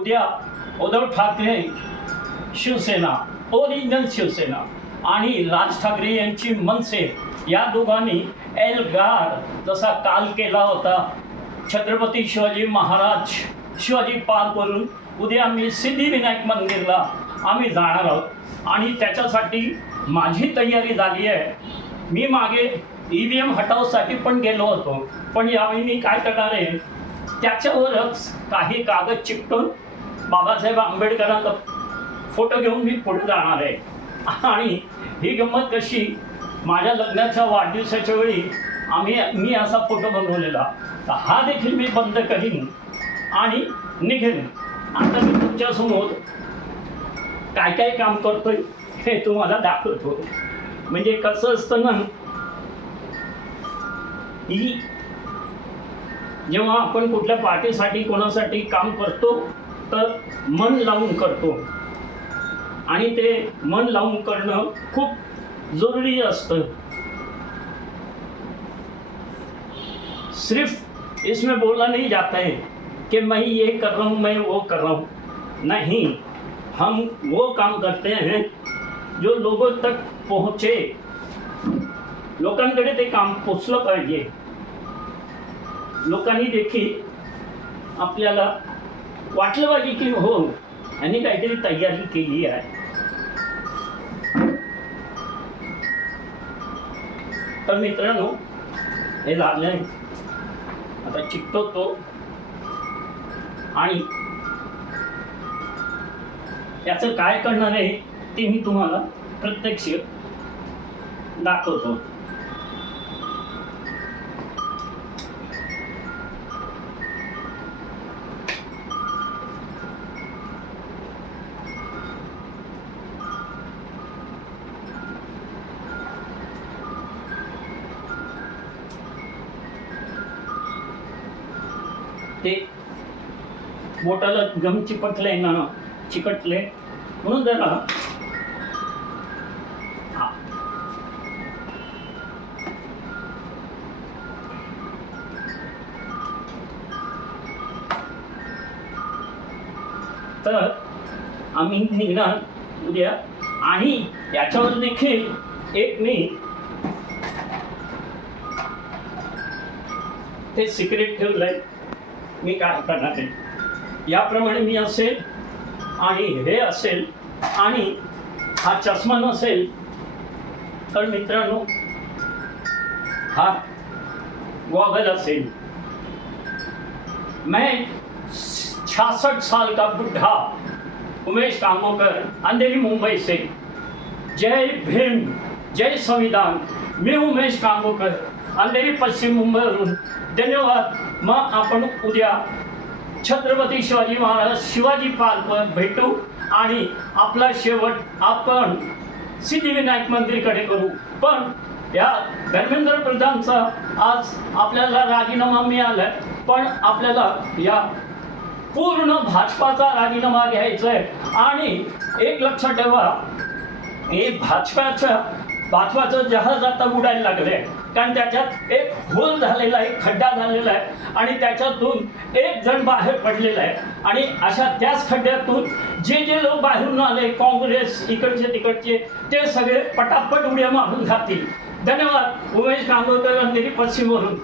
उद्या उद्धव ठाकरे शिवसेना, ओरिजिनल शिवसेना आणि राज ठाकरे यांची मनसे या दोघांनी एल्गार जसा काल केला होता छत्रपती शिवाजी महाराज शिवाजी पार्कवरून उद्या आम्ही सिद्धिविनायक मंदिरला आम्ही जाणार आहोत आणि त्याच्यासाठी माझी तयारी झाली आहे. मी मागे EVM हटावसाठी पण गेलो होतो, पण यावेळी मी काय करणार आहे त्याच्यावरच काही कागद चिकटून बाबासाहेब आंबेडकरांचा फोटो घेऊन मी पुढे जाणार आहे. आणि ही गंमत कशी, माझ्या लग्नाच्या वाढदिवसाच्या वेळी मी असा फोटो बनवलेला, तर हा देखील मी बंद करीन आणि निघेन. आता मी तुमच्यासमोर काय काय काम करतोय हे तुम्हाला दाखवतो. म्हणजे कसं असतं ना, ही जेव्हा आपण कुठल्या पार्टीसाठी कोणासाठी काम करतो तर मन लावून करतो आणि ते मन लावून करणं खूप जरुरी असतं. सिर्फ इसमें बोला नहीं जाता है कि मैं ये कर रहा हूँ, मैं वो कर रहा हूँ. नहीं, हम वो काम करते हैं जो लोगों तक पहुँचे. लोकांकडे ते काम पोचलं पाहिजे. लोकांनी देखील आपल्याला वाटलं पाहिजे की हो यांनी काहीतरी तयारी केली आहे. तर मित्रांनो, हे झालंय, आता चिकटवतो आणि याचं काय करणार आहे ते मी तुम्हाला प्रत्यक्ष दाखवतो. ते बोटाला गम चिकटलंय ना, चिकटले म्हणून जरा तर आम्ही निघणार उद्या. आणि याच्यावर देखील एक मी ते सिक्रेट ठेवलंय. मी काय करणार आहे याप्रमाणे मी असेल आणि हे असेल आणि हा चष्मा नसेल तर मित्रांनो हा गॉगल असेल. मैं 66 साल का बुढ़ा उमेश कामोकर, अंधेरी मुंबई से. जय भीम, जय संविधान. मी उमेश कामोकर, अंधेरी पश्चिम मुंबईवरून. धन्यवाद. मग आपण उद्या छत्रपती शिवाजी महाराज शिवाजी पार्कवर भेटू आणि आपला शेवट आपण सिद्धिविनायक मंदिरकडे करू. पण या धर्मेंद्र प्रधानचा आज आपल्याला राजीनामा मिळाला, पण आपल्याला या पूर्ण भाजपाचा राजीनामा घ्यायचा आहे. आणि एक लक्षात ठेवा, हे भाजपाचं जहाज आता उडायला लागले, कारण त्याच्यात एक होल झालेला आहे, खड्डा झालेला आहे आणि त्याच्यातून एक जण बाहेर पडलेला आहे. आणि अशा त्याच खड्ड्यातून जे लोक बाहेरून आले, काँग्रेस इकडचे तिकडचे, ते सगळे पटापट उड्या मारून जातील. धन्यवाद. उमेश कांबोकर, अंधेरी पश्चिमवरून.